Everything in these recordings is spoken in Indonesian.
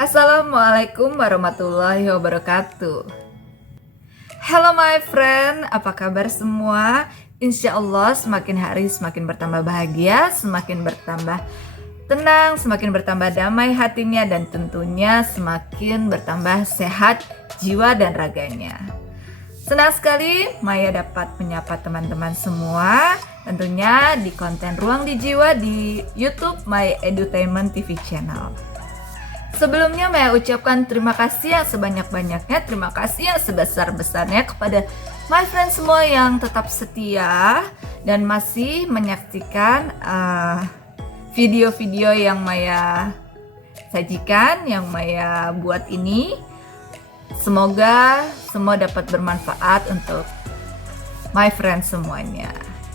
Assalamualaikum warahmatullahi wabarakatuh. Hello my friend, apa kabar semua? Insya Allah semakin hari semakin bertambah bahagia, semakin bertambah tenang, semakin bertambah damai hatinya, dan tentunya semakin bertambah sehat jiwa dan raganya. Senang sekali Maya dapat menyapa teman-teman semua, tentunya di konten Ruang di Jiwa di YouTube My Edutainment TV Channel. Sebelumnya Maya ucapkan terima kasih yang sebanyak-banyaknya, terima kasih yang sebesar-besarnya kepada my friend semua yang tetap setia dan masih menyaksikan video-video yang Maya sajikan, yang Maya buat ini. Semoga semua dapat bermanfaat untuk my friend semuanya.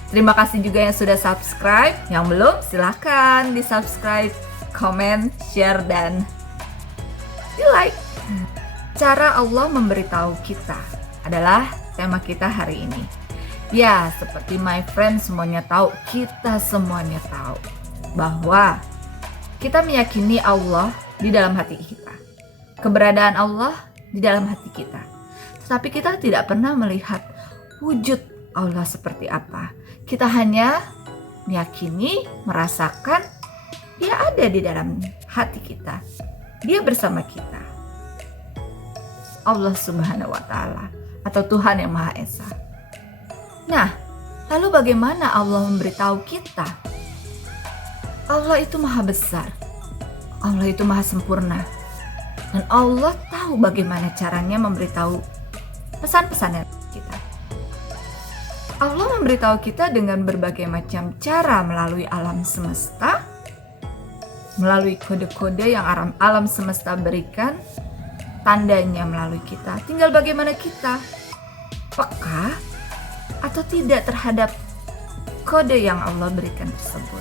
Terima kasih juga yang sudah subscribe, yang belum silahkan di subscribe, komen, share, dan di like. Cara Allah memberitahu kita adalah tema kita hari ini. Ya, seperti my friend semuanya tahu, kita semuanya tahu bahwa kita meyakini Allah di dalam hati kita, keberadaan Allah di dalam hati kita. Tetapi kita tidak pernah melihat wujud Allah seperti apa. Kita hanya meyakini, merasakan Dia ada di dalam hati kita. Dia bersama kita. Allah Subhanahu wa Ta'ala, atau Tuhan yang Maha Esa. Nah, lalu bagaimana Allah memberitahu kita? Allah itu Maha Besar. Allah itu Maha Sempurna. Dan Allah tahu bagaimana caranya memberitahu pesan-pesannya kita. Allah memberitahu kita dengan berbagai macam cara melalui alam semesta, melalui kode-kode yang alam semesta berikan, tandanya melalui kita. Tinggal bagaimana kita peka atau tidak terhadap kode yang Allah berikan tersebut.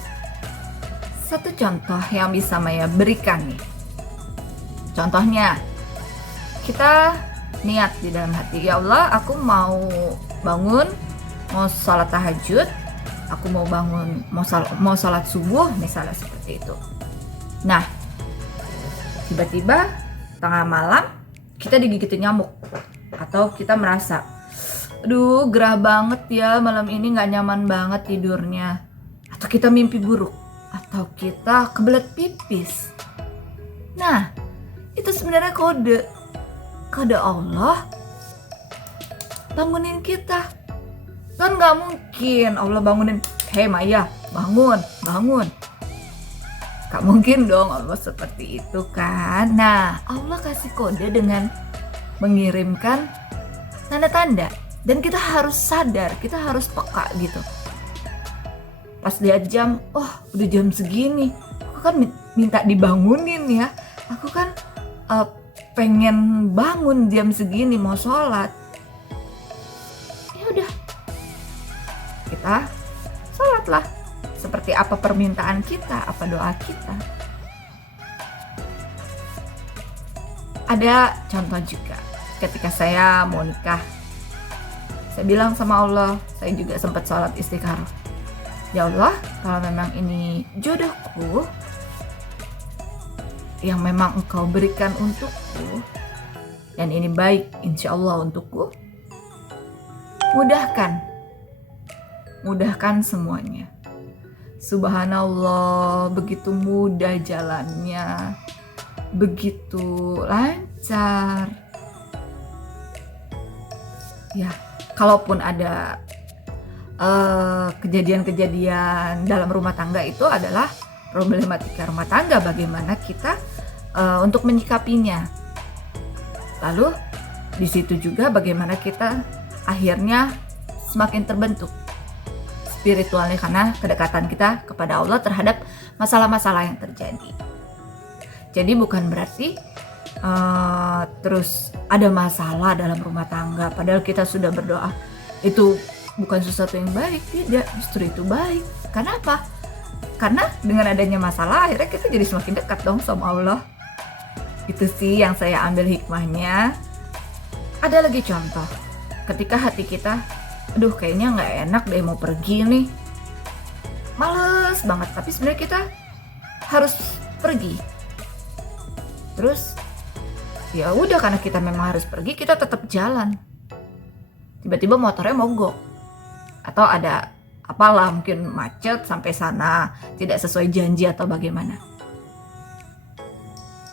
Satu contoh yang bisa Maya berikan nih. Contohnya, kita niat di dalam hati, ya Allah, aku mau bangun, mau sholat tahajud, aku mau bangun, mau sholat subuh, misalnya seperti itu. Nah, tiba-tiba tengah malam kita digigitin nyamuk, atau kita merasa, aduh gerah banget ya malam ini, gak nyaman banget tidurnya, atau kita mimpi buruk, atau kita kebelet pipis. Nah, itu sebenarnya kode Allah bangunin kita. Kan gak mungkin Allah bangunin, hei Maya, bangun. Gak mungkin dong Allah seperti itu kan. Nah, Allah kasih kode dengan mengirimkan tanda-tanda. Dan kita harus sadar, kita harus peka gitu. Pas lihat jam, oh udah jam segini, aku kan minta dibangunin ya. Aku kan pengen bangun jam segini, mau sholat. Ya udah, kita sholatlah. Seperti apa permintaan kita, apa doa kita. Ada contoh juga, ketika saya mau nikah, saya bilang sama Allah, saya juga sempat sholat istikharah. Ya Allah, kalau memang ini jodohku, yang memang Engkau berikan untukku, dan ini baik insya Allah untukku, mudahkan semuanya. Subhanallah, begitu mudah jalannya, begitu lancar. Ya, kalaupun ada kejadian-kejadian dalam rumah tangga, itu adalah problematika rumah tangga, bagaimana kita untuk menyikapinya. Lalu di situ juga bagaimana kita akhirnya semakin terbentuk spiritualnya, karena kedekatan kita kepada Allah terhadap masalah-masalah yang terjadi. Jadi bukan berarti terus ada masalah dalam rumah tangga padahal kita sudah berdoa, itu bukan sesuatu yang baik. Tidak, justru itu baik. Kenapa? Karena dengan adanya masalah akhirnya kita jadi semakin dekat dong sama Allah. Itu sih yang saya ambil hikmahnya. Ada lagi contoh, ketika hati kita, aduh kayaknya gak enak deh mau pergi nih, males banget, tapi sebenarnya kita harus pergi. Terus ya udah, karena kita memang harus pergi, kita tetap jalan. Tiba-tiba motornya mogok, atau ada apalah, mungkin macet sampai sana, tidak sesuai janji atau bagaimana.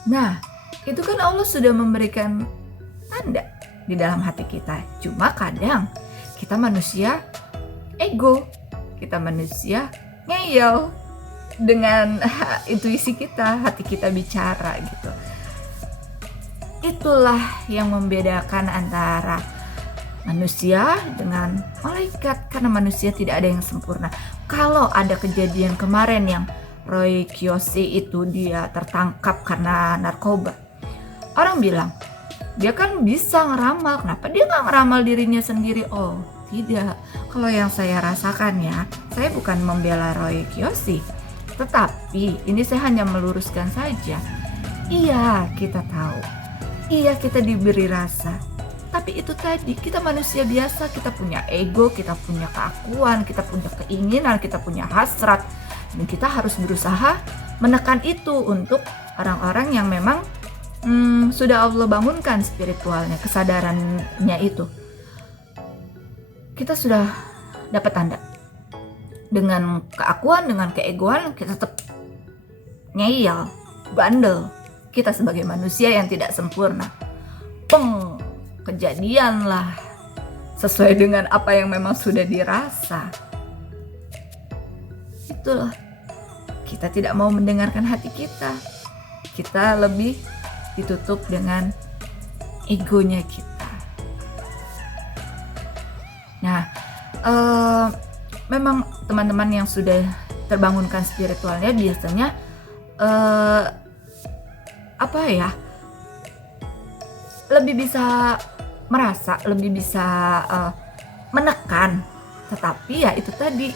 Nah, itu kan Allah sudah memberikan tanda di dalam hati kita. Cuma kadang kita manusia ego, kita manusia ngeyel dengan intuisi kita, hati kita bicara gitu. Itulah yang membedakan antara manusia dengan malaikat, karena manusia tidak ada yang sempurna. Kalau ada kejadian kemarin yang Roy Kiyoshi itu dia tertangkap karena narkoba, orang bilang dia kan bisa ngeramal, kenapa dia nggak ngeramal dirinya sendiri? Oh tidak, kalau yang saya rasakan ya, saya bukan membela Roy Kiyoshi, tetapi ini saya hanya meluruskan saja. Iya, kita tahu, iya kita diberi rasa, tapi itu tadi, kita manusia biasa, kita punya ego, kita punya keakuan, kita punya keinginan, kita punya hasrat, dan kita harus berusaha menekan itu untuk orang-orang yang memang sudah Allah bangunkan spiritualnya, kesadarannya itu. Kita sudah dapat tanda. Dengan keakuan, dengan keegoan, kita tetap ngeyel, bandel. Kita sebagai manusia yang tidak sempurna. Kejadian lah sesuai dengan apa yang memang sudah dirasa. Itulah, kita tidak mau mendengarkan hati kita. Kita lebih ditutup dengan egonya kita. Nah, memang teman-teman yang sudah terbangunkan spiritualnya biasanya lebih bisa merasa, lebih bisa menekan. Tetapi ya itu tadi,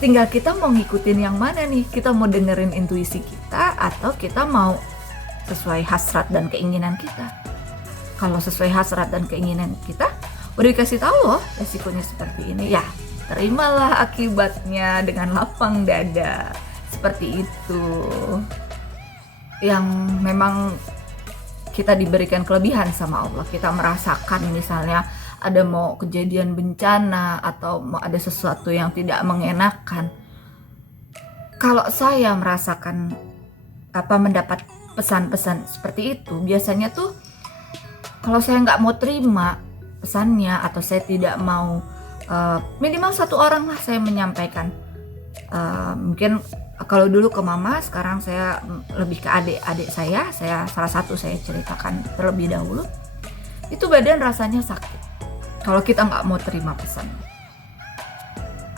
tinggal kita mau ngikutin yang mana nih. Kita mau dengerin intuisi kita atau kita mau sesuai hasrat dan keinginan kita. Kalau sesuai hasrat dan keinginan kita, udah dikasih tahu loh resikonya seperti ini, ya terimalah akibatnya dengan lapang dada. Seperti itu. Yang memang kita diberikan kelebihan sama Allah. Kita merasakan misalnya ada mau kejadian bencana atau mau ada sesuatu yang tidak mengenakan. Kalau saya merasakan mendapat pesan-pesan seperti itu, biasanya tuh kalau saya nggak mau terima pesannya atau saya tidak mau, minimal satu orang lah saya menyampaikan. Mungkin kalau dulu ke mama, sekarang saya lebih ke adik-adik saya salah satu saya ceritakan terlebih dahulu. Itu badan rasanya sakit kalau kita nggak mau terima pesan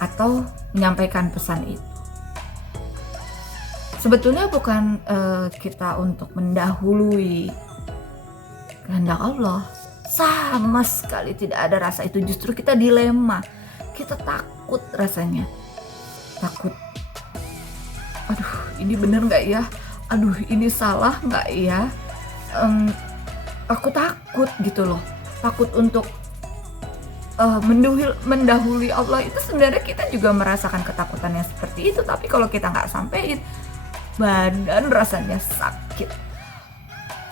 atau menyampaikan pesan itu. Sebetulnya bukan kita untuk mendahului kehendak Allah, sama sekali tidak ada rasa itu. Justru kita dilema, kita takut rasanya, takut. Aduh, ini bener nggak ya? Aduh, ini salah nggak ya? Aku takut gitu loh, takut untuk mendahului Allah. Itu sebenarnya kita juga merasakan ketakutan yang seperti itu, tapi kalau kita nggak sampein, badan rasanya sakit,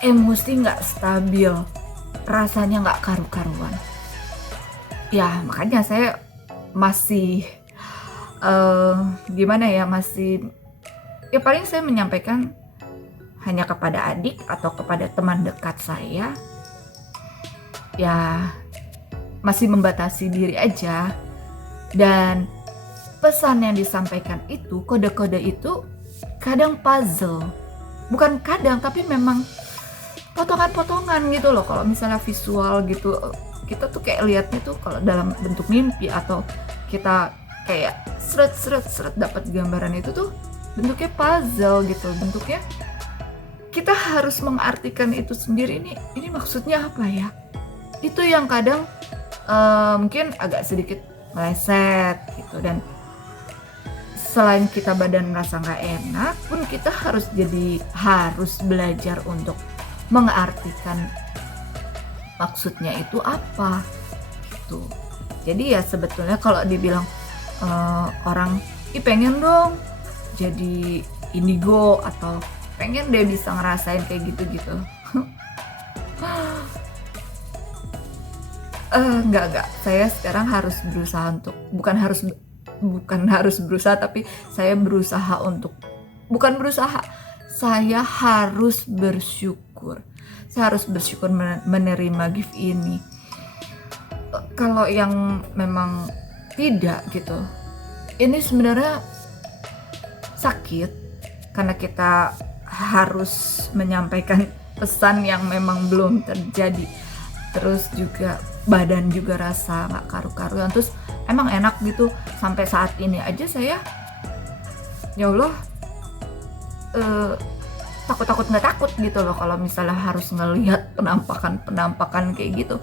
emosi nggak stabil, rasanya nggak karu-karuan. Ya makanya saya masih masih ya paling saya menyampaikan hanya kepada adik atau kepada teman dekat saya. Ya masih membatasi diri aja. Dan pesan yang disampaikan itu, kode-kode itu kadang puzzle. Bukan kadang, tapi memang potongan-potongan gitu loh. Kalau misalnya visual gitu, kita tuh kayak lihatnya tuh kalau dalam bentuk mimpi, atau kita kayak seret dapat gambaran itu tuh bentuknya puzzle gitu. Bentuknya kita harus mengartikan itu sendiri, ini maksudnya apa ya. Itu yang kadang mungkin agak sedikit meleset gitu. Dan selain kita badan merasa nggak enak pun, kita harus belajar untuk mengartikan maksudnya itu apa gitu. Jadi ya sebetulnya kalau dibilang orang pengen dong jadi indigo atau pengen deh bisa ngerasain kayak gitu-gitu. Enggak, saya sekarang harus berusaha untuk bukan harus berusaha, tapi saya berusaha untuk bukan berusaha, saya harus bersyukur. Saya harus bersyukur menerima gift ini. Kalau yang memang tidak gitu, ini sebenarnya sakit karena kita harus menyampaikan pesan yang memang belum terjadi. Terus juga badan juga rasa gak karu-karuan. Terus emang enak gitu. Sampai saat ini aja saya, ya Allah, takut-takut gak takut gitu loh kalau misalnya harus ngelihat penampakan kayak gitu.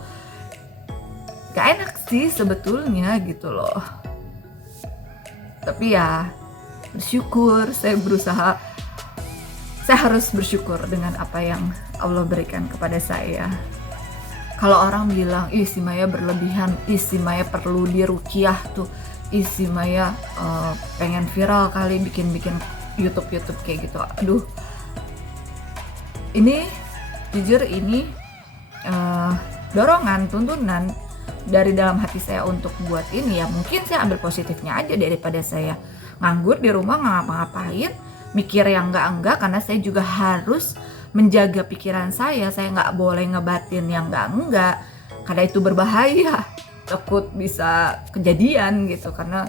Gak enak sih sebetulnya gitu loh. Tapi ya bersyukur, saya harus bersyukur dengan apa yang Allah berikan kepada saya. Kalau orang bilang, ih si Maya berlebihan, ih si Maya perlu diruqyah tuh, ih si Maya pengen viral kali bikin YouTube kayak gitu. Aduh, ini jujur ini dorongan, tuntunan dari dalam hati saya untuk buat ini. Ya mungkin saya ambil positifnya aja daripada saya nganggur di rumah nggak ngapa-ngapain, mikir yang enggak, karena saya juga harus menjaga pikiran saya nggak boleh ngebatin yang enggak, karena itu berbahaya, takut bisa kejadian gitu. Karena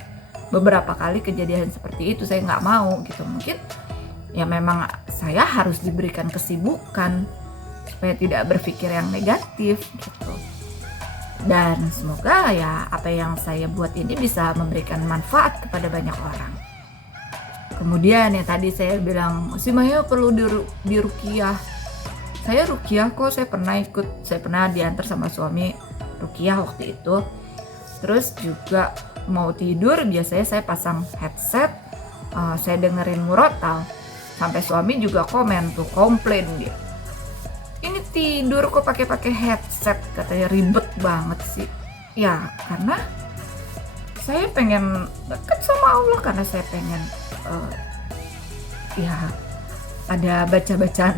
beberapa kali kejadian seperti itu saya nggak mau gitu. Mungkin ya memang saya harus diberikan kesibukan supaya tidak berpikir yang negatif gitu. Dan semoga ya apa yang saya buat ini bisa memberikan manfaat kepada banyak orang. Kemudian yang tadi saya bilang, si Maya perlu diruqyah. Saya ruqyah kok, saya pernah diantar sama suami ruqyah waktu itu. Terus juga mau tidur biasanya saya pasang headset, saya dengerin murotal. Sampai suami juga komplain dia. Ini tidur kok pakai headset, katanya ribet banget sih. Ya karena saya pengen dekat sama Allah, karena saya pengen ya ada bacaan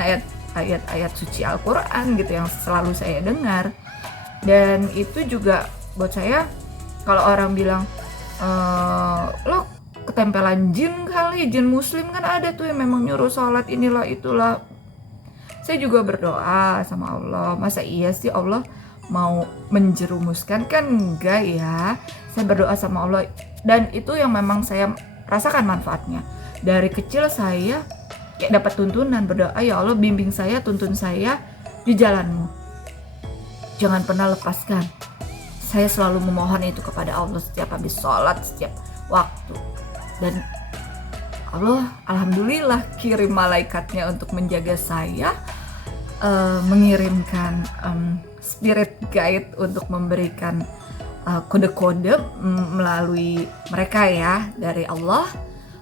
ayat suci Al-Quran gitu yang selalu saya dengar. Dan itu juga buat saya, kalau orang bilang lo ketempelan jin kali, jin muslim kan ada tuh yang memang nyuruh sholat inilah itulah. Saya juga berdoa sama Allah, masa iya sih Allah mau menjerumuskan? Kan enggak ya. Saya berdoa sama Allah, dan itu yang memang saya rasakan manfaatnya. Dari kecil saya kayak dapat tuntunan berdoa, ya Allah bimbing saya, tuntun saya di jalan-Mu, jangan pernah lepaskan. Saya selalu memohon itu kepada Allah setiap habis sholat, setiap waktu. Dan Allah alhamdulillah kirim malaikatnya untuk menjaga saya, mengirimkan spirit guide untuk memberikan kode-kode melalui mereka ya, dari Allah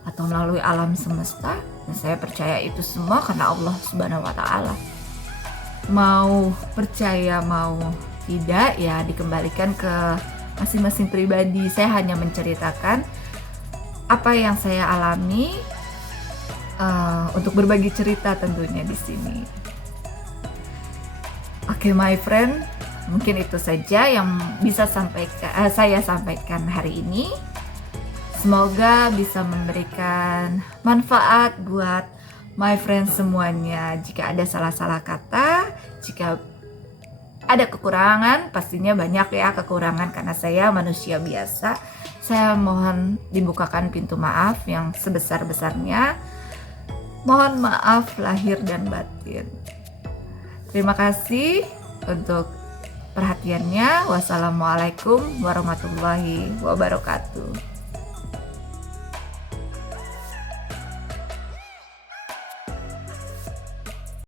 atau melalui alam semesta. Dan saya percaya itu semua karena Allah Subhanahu wa Ta'ala. Mau percaya mau tidak ya dikembalikan ke masing-masing pribadi. Saya hanya menceritakan apa yang saya alami, untuk berbagi cerita tentunya di sini. Oke, my friend, mungkin itu saja yang bisa saya sampaikan hari ini. Semoga bisa memberikan manfaat buat my friend semuanya. Jika ada salah-salah kata, jika ada kekurangan, pastinya banyak ya kekurangan karena saya manusia biasa. Saya mohon dibukakan pintu maaf yang sebesar-besarnya. Mohon maaf lahir dan batin. Terima kasih untuk perhatiannya. Wassalamualaikum warahmatullahi wabarakatuh.